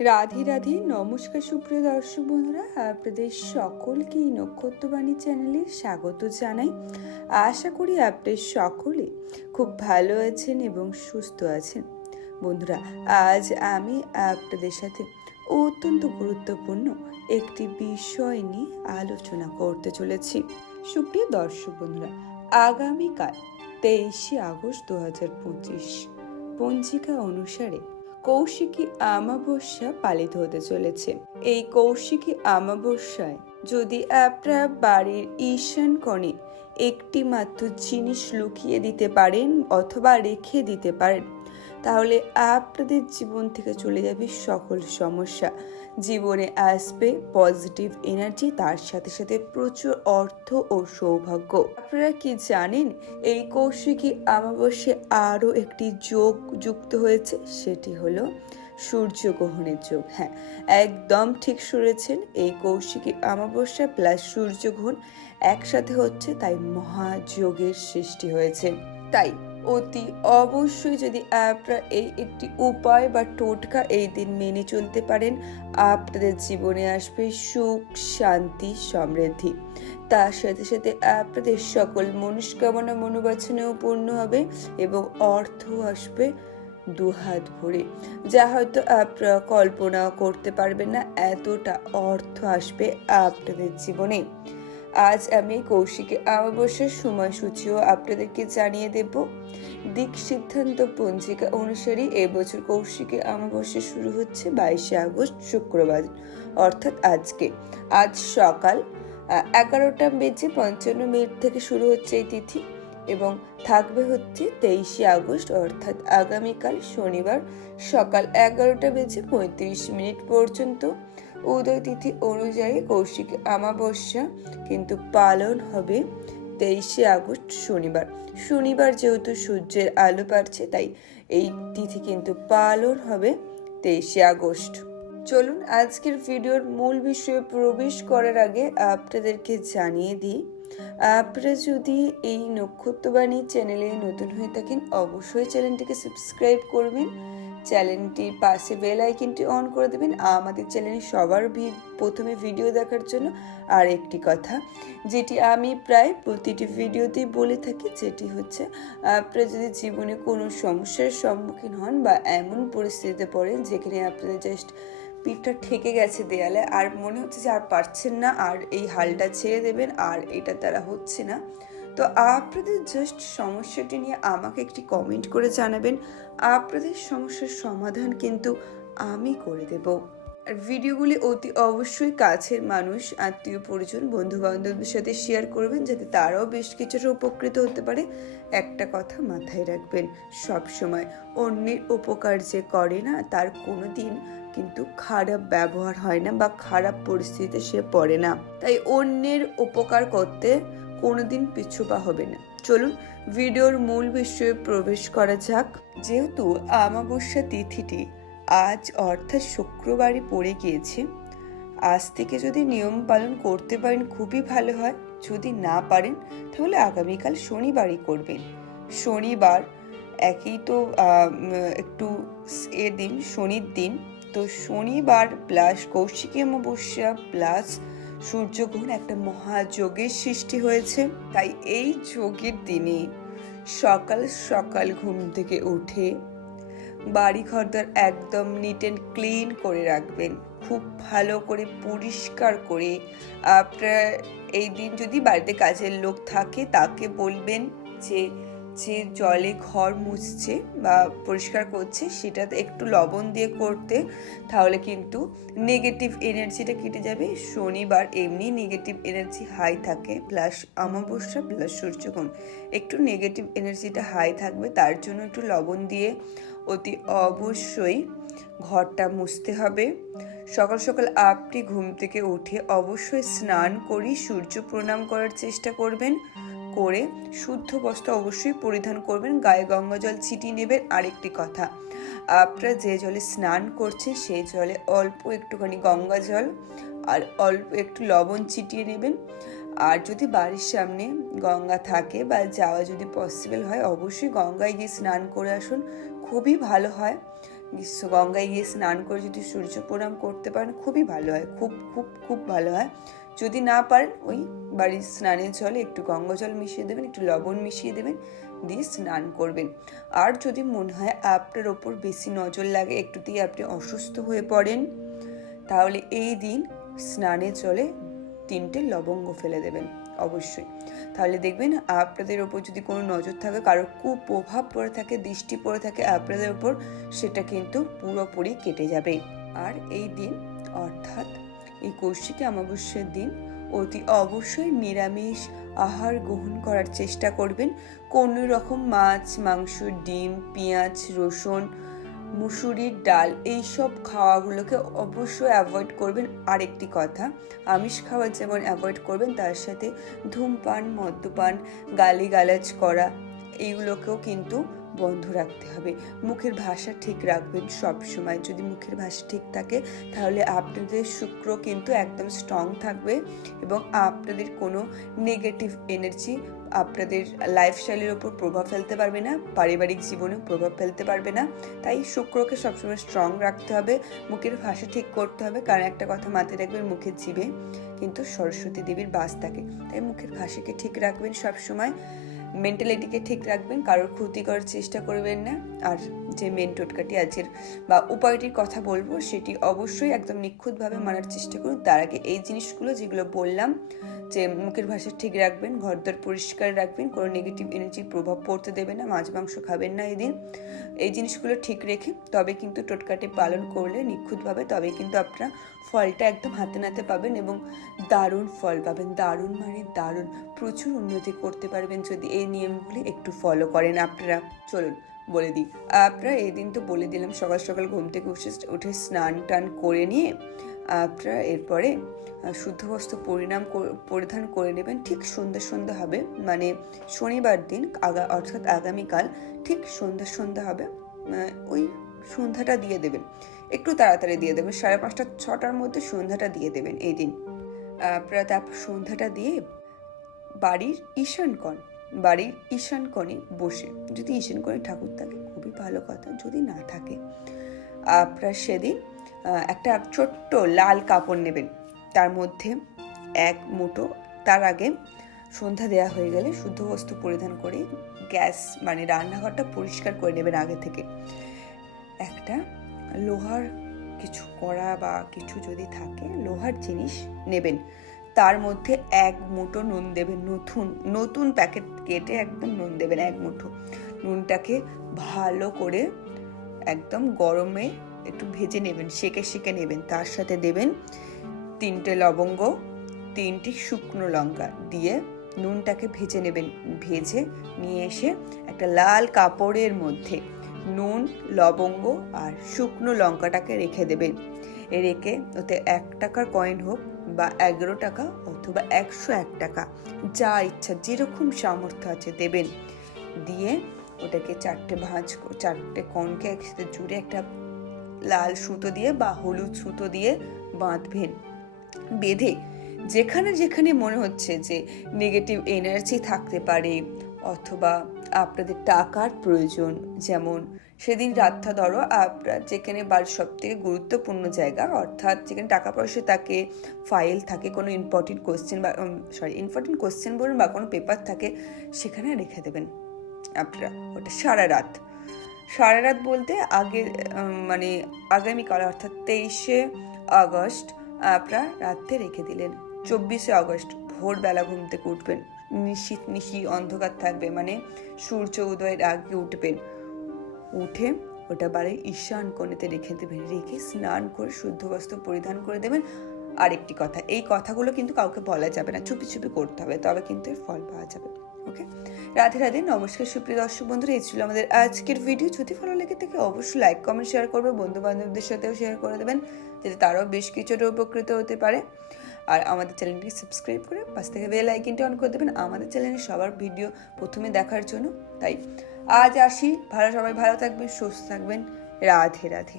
রাধে রাধে, নমস্কার সুপ্রিয় দর্শক বন্ধুরা, আপনাদের সকলকে এই নক্ষত্রবাণী চ্যানেলে স্বাগত জানাই। আশা করি আপনাদের সকলে খুব ভালো আছেন এবং সুস্থ আছেন। বন্ধুরা, আজ আমি আপনাদের সাথে অত্যন্ত গুরুত্বপূর্ণ একটি বিষয় নিয়ে আলোচনা করতে চলেছি। সুপ্রিয় দর্শক বন্ধুরা, আগামীকাল তেইশে আগস্ট দু হাজার পঁচিশ, পঞ্জিকা অনুসারে কৌশিকী আমাবস্যা পালিত হতে চলেছে। এই কৌশিকী আমাবস্যায় যদি আপনার বাড়ির ঈশান কণে একটি মাত্র জিনিস লুকিয়ে দিতে পারেন অথবা রেখে দিতে পারেন তাহলে আপনাদের জীবন থেকে চলে যাবে সকল সমস্যা। জীবনে আসবে পজিটিভ এনার্জি তার সাথে সাথে প্রচুর অর্থ ও সৌভাগ্য। আপনারা কি জানেন, এই কৌশিকী অমাবস্যে আরও একটি যোগ যুক্ত হয়েছে? সেটি হলো সূর্যগ্রহণের যোগ। হ্যাঁ একদম ঠিক শুনেছেন, এই কৌশিকী অমাবস্যা প্লাস সূর্যগ্রহণ একসাথে হচ্ছে, তাই মহাযোগের সৃষ্টি হয়েছে। তাই অতি অবশ্যই যদি আপনারা এই একটি উপায় বা টোটকা এই দিন মেনে চলতে পারেন, আপনাদের জীবনে আসবে সুখ, শান্তি, সমৃদ্ধি। তার সাথে সাথে আপনাদের সকল মনস্কামনা মনোবাসনেও পূর্ণ হবে এবং অর্থ আসবে দুহাত ভরে। যা হয়তো আপনারা কল্পনাও করতে পারবেন না, এতটা অর্থ আসবে আপনাদের জীবনে। আজ আমি কৌশিকে অমাবস্যার সময়সূচিও আপনাদেরকে জানিয়ে দেব। দিক সিদ্ধান্ত পঞ্জিকা অনুসারে এবছর কৌশিকে অমাবস্যা শুরু হচ্ছে বাইশে আগস্ট শুক্রবার, অর্থাৎ আজকে। আজ সকাল এগারোটা বেজে পঞ্চান্ন মিনিট থেকে শুরু হচ্ছে এই তিথি এবং থাকবে হচ্ছে তেইশে আগস্ট, অর্থাৎ আগামীকাল শনিবার সকাল এগারোটা বেজে পঁয়ত্রিশ মিনিট পর্যন্ত। উদয় তিথি অনুযায়ী কৌশিক আমাবস্যা কিন্তু পালন হবে তেইশে আগস্ট শনিবার। শনিবার যেহেতু সূর্যের আলো পাচ্ছে, তাই এই তিথি কিন্তু পালন হবে তেইশে আগস্ট। চলুন আজকের ভিডিওর মূল বিষয়ে প্রবেশ করার আগে আপনাদেরকে জানিয়ে দিই আপনারা যদি এই নক্ষত্রবাণী চ্যানেলে নতুন হয়ে থাকেন, অবশ্যই চ্যানেলটিকে সাবস্ক্রাইব করবেন। চ্যানেলটির পাশে বেল আইকনটি অন করে দেবেন। আমাদের চ্যানেলে সবার প্রথমে ভিডিও দেখার জন্য আর একটি কথা, যেটি আমি প্রায় প্রতিটি ভিডিওতেই বলে থাকি, যেটি হচ্ছে আপনারা যদি জীবনে কোনো সমস্যার সম্মুখীন হন বা এমন পরিস্থিতিতে পড়েন যেখানে আপনাদের জাস্ট পিঠটা ঠেকে গেছে দেয়ালে, আর মনে হচ্ছে যে আর পারছেন না, আর এই হালটা ছেড়ে দেবেন, আর এটা দ্বারা হচ্ছে না। তো আপনাদের জাস্ট সমস্যাটি নিয়ে আমাকে একটি কমেন্ট করে জানাবেন, আপনাদের সমস্যার সমাধান কিন্তু আমি করে দেব। আর ভিডিওগুলি অতি অবশ্যই কাছের মানুষ, আত্মীয়, পরিজন বন্ধু বান্ধবদের সাথে শেয়ার করবেন, যাতে তারাও বেশ কিছুটা উপকৃত হতে পারে। একটা কথা মাথায় রাখবেন সব সময় অন্যের উপকার যে করে না, তার কোনো দিন কিন্তু খারাপ ব্যবহার হয় না বা খারাপ পরিস্থিতিতে সে পড়ে না। তাই অন্যের উপকার করতে কোনোদিন পিছু পা হবে না। চলুন ভিডিওর মূল বিষয়ে প্রবেশ করা যাক। যেহেতু আমাবস্যা তিথিটি আজ অর্থাৎ শুক্রবারই পড়ে গিয়েছে, আজ থেকে যদি নিয়ম পালন করতে পারেন খুবই ভালো হয়। যদি না পারেন, তাহলে আগামীকাল শনিবারই করবেন। শনিবার, একই তো একটু এ দিন শনির দিন। তো শনিবার, প্লাস কৌশিকী অমাবস্যা, প্লাস সূর্যগ্রহণ একটা মহাযোগের সৃষ্টি হয়েছে। তাই এই যোগের দিনে সকাল সকাল ঘুম থেকে উঠে বাড়ি ঘরদার একদম নিট অ্যান্ড ক্লিন করে রাখবেন। খুব ভালো করে পরিষ্কার করে আপনার এই দিন যদি বাড়িতে কাজের লোক থাকে, তাকে বলবেন যে যে জলে ঘর মুছছে বা পরিষ্কার করছে, সেটাতে একটু লবণ দিয়ে করতে, তাহলে কিন্তু নেগেটিভ এনার্জিটা কেটে যাবে। শনিবার এমনি নেগেটিভ এনার্জি হাই থাকে প্লাস অমাবস্যা প্লাস সূর্যগ্রহণ। একটু নেগেটিভ এনার্জিটা হাই থাকবে, তার জন্য একটু লবণ দিয়ে অতি অবশ্যই ঘরটা মুছতে হবে। সকাল সকাল আপনি ঘুম থেকে উঠে অবশ্যই স্নান করি, সূর্য প্রণাম করার চেষ্টা করবেন। করে শুদ্ধ বস্ত্র অবশ্যই পরিধান করবেন। গায়ে গঙ্গা জল ছিটিয়ে নেবেন। আরেকটি কথা, আপনারা যে জলে স্নান করছেন, সেই জলে অল্প একটুখানি গঙ্গা জল আর অল্প একটু লবণ ছিটিয়ে নেবেন। আর যদি বাড়ির সামনে গঙ্গা থাকে বা যাওয়া যদি পসিবল হয়, অবশ্যই গঙ্গায় গিয়ে স্নান করে আসুন। খুবই ভালো হয়। গ্রীষ্ম গঙ্গায় গিয়ে স্নান করে যদি সূর্য প্রণাম করতে পারেন, খুবই ভালো হয়। খুব খুব খুব ভালো হয়। যদি না পারেন, ওই বাড়ির স্নানের জলে একটু গঙ্গা জল মিশিয়ে দেবেন, একটু লবণ মিশিয়ে দেবেন, দিয়ে স্নান করবেন। আর যদি মনে হয় আপনার ওপর বেশি নজর লাগে, একটুতেই আপনি অসুস্থ হয়ে পড়েন, তাহলে এই দিন স্নানের জলে তিনটে লবঙ্গ ফেলে দেবেন, অবশ্যই। তাহলে দেখবেন আপনাদের ওপর যদি কোনো নজর থাকে কারোর কুপ্রভাব পড়ে থাকে, দৃষ্টি পড়ে থাকে, আপনাদের ওপর সেটা কিন্তু পুরোপুরি কেটে যাবে। আর এই দিন অর্থাৎ এই কৌশিকী অমাবস্যার দিন অতি অবশ্যই নিরামিষ আহার গ্রহণ করার চেষ্টা করবেন। কোনো রকম মাছ, মাংস, ডিম, পেঁয়াজ, রসুন, মুসুরির ডাল এইসব খাওয়াগুলোকে অবশ্যই অ্যাভয়েড করবেন। আরেকটি কথা, আমিষ খাওয়া যেমন অ্যাভয়েড করবেন, তার সাথে ধূমপান, মদ্যপান, গালিগালাজ করা, এইগুলোকেও কিন্তু বন্ধ রাখতে হবে। মুখের ভাষা ঠিক রাখবেন সব সময় যদি মুখের ভাষা ঠিক থাকে, তাহলে আপনাদের শুক্র কিন্তু একদম স্ট্রং থাকবে এবং আপনাদের কোনো নেগেটিভ এনার্জি আপনাদের লাইফস্টাইলের ওপর প্রভাব ফেলতে পারবে না, পারিবারিক জীবনে প্রভাব ফেলতে পারবে না। তাই শুক্রকে সবসময় স্ট্রং রাখতে হবে, মুখের ভাষা ঠিক করতে হবে। কারণ একটা কথা মাথায় রাখবেন, মুখের জীবে কিন্তু সরস্বতী দেবীর বাস থাকে। তাই মুখের ভাষাকে ঠিক রাখবেন সবসময়। মেন্টালিটিকে ঠিক রাখবেন, কারোর ক্ষতি করার চেষ্টা করবেন না। আর যে মেন টোটকাটি আজকের বা উপায়টির কথা বলব, সেটি অবশ্যই একদম নিখুঁতভাবে মানার চেষ্টা করুন। তার আগে এই জিনিসগুলো যেগুলো বললাম যে মুখের ভাষা ঠিক রাখবেন, ঘরদর পরিষ্কার রাখবেন, কোনো নেগেটিভ এনার্জির প্রভাব পড়তে দেবে না, মাছ, মাংস খাবেন না এদিন। এই জিনিসগুলো ঠিক রেখে তবে কিন্তু টোটকাটি পালন করলে নিখুঁতভাবে তবে কিন্তু আপনারা ফলটা একদম হাতে নাতে পাবেন এবং দারুণ ফল পাবেন। দারুণ মানে দারুণ। প্রচুর উন্নতি করতে পারবেন যদি এই নিয়মগুলি একটু ফলো করেন আপনারা। চলুন বলে দিই। আপনারা এই দিন তো বলে দিলাম, সকাল সকাল ঘুম থেকে উঠে উঠে স্নান টান করে নিয়ে আপনারা এরপরে শুদ্ধ বস্ত্র পরিণাম পরিধান করে নেবেন ঠিক সন্ধ্যা সন্ধ্যা হবে। মানে শনিবার দিন আগা, অর্থাৎ আগামীকাল ঠিক সন্ধ্যা সন্ধ্যা হবে। ওই সন্ধ্যাটা দিয়ে দেবেন। একটু তাড়াতাড়ি দিয়ে দেবেন। সাড়ে পাঁচটা, ছটার মধ্যে সন্ধ্যাটা দিয়ে দেবেন এই দিন। আপনারা তারপর সন্ধ্যাটা দিয়ে বাড়ির ঈশান কণ বাড়ির ঈশান কণে বসে। যদি ঈশান কণে ঠাকুর থাকে, খুবই ভালো কথা। যদি না থাকে, আপনারা সেদিন একটা ছোট্ট লাল কাপড় নেবেন। তার মধ্যে এক মুঠো, তার আগে সন্ধ্যা দেওয়া হয়ে গেলে শুদ্ধ বস্তু পরিধান করে গ্যাস মানে রান্নাঘরটা পরিষ্কার করে নেবেন আগে থেকে। একটা লোহার কিছু কড়া বা কিছু যদি থাকে, লোহার জিনিস নেবেন। তার মধ্যে এক মুঠো নুন দেবেন, নতুন নতুন প্যাকেট কেটে একদম নুন দেবেন, এক মুঠো। নুনটাকে ভালো করে একদম গরমে একটু ভেজে নেবেন, সেকে সেকে নেবেন। তার সাথে দেবেন তিনটে লবঙ্গ, তিনটি শুকনো লঙ্কা দিয়ে নুনটাকে ভেজে নেবেন, ভেজে নিয়ে এসে একটা লাল কাপড়ের মধ্যে নুন, লবঙ্গ আর শুকনো লঙ্কাটাকে রেখে দেবেন। রেখে ওতে এক টাকার কয়েন হোক বা এগারো টাকা অথবা একশো এক টাকা, যা ইচ্ছা যেরকম সামর্থ্য আছে দেবেন। দিয়ে ওটাকে চারটে ভাঁজ, চারটে কণকে একসাথে জুড়ে একটা লাল সুতো দিয়ে বা হলুদ সুতো দিয়ে বাঁধবেন। বেঁধে যেখানে যেখানে মনে হচ্ছে যে নেগেটিভ এনার্জি থাকতে পারে অথবা আপনাদের টাকার প্রয়োজন, যেমন সেদিন রাতটা ধরো আপনার যেখানে বাড়ির সব থেকে গুরুত্বপূর্ণ জায়গা, অর্থাৎ যেখানে টাকা পয়সা থাকে ফাইল থাকে, কোনো ইম্পর্টেন্ট কোশ্চেন বা সরি ইম্পর্টেন্ট কোশ্চেন বলুন বা কোনো পেপার থাকে, সেখানে রেখে দেবেন। আপনারা, ওটা সারা রাত। সারা রাত বলতে আগে মানে আগামীকাল অর্থাৎ তেইশে আগস্ট আপনারা রাত্রে রেখে দিলেন। চব্বিশে আগস্ট ভোরবেলা ঘুম থেকে উঠবেন। নিশীত নিশি অন্ধকার থাকবে মানে সূর্য উদয়ের আগে উঠবেন। উঠে ওটা বাড়ির ঈশান কোণেতে রেখে দেবেন, রেখে স্নান করে শুদ্ধ বস্ত্র পরিধান করে দেবেন। আরেকটি কথা, এই কথাগুলো কিন্তু কাউকে বলা যাবে না, চুপি চুপি করতে হবে, তবে কিন্তু এর ফল পাওয়া যাবে। ওকে? রাধে রাধে, নমস্কার সুপ্রিয় দর্শক বন্ধুরা, এই ছিল আমাদের আজকের ভিডিও যদি ভালো লেগে থাকে, অবশ্যই লাইক কমেন্ট শেয়ার করবে। বন্ধু বান্ধবদের সাথেও শেয়ার করে দেবেন, যাতে তারাও বেশ কিছুটা উপকৃত হতে পারে। আর আমাদের চ্যানেলটি সাবস্ক্রাইব করে পাশ থেকে বেল আইকনটি অন করে দেবেন। আমাদের চ্যানেলে সবার ভিডিও প্রথমে দেখার জন্য। তাই আজ আসি। ভালো সবাই ভালো থাকবেন, সুস্থ থাকবেন। রাধে রাধে।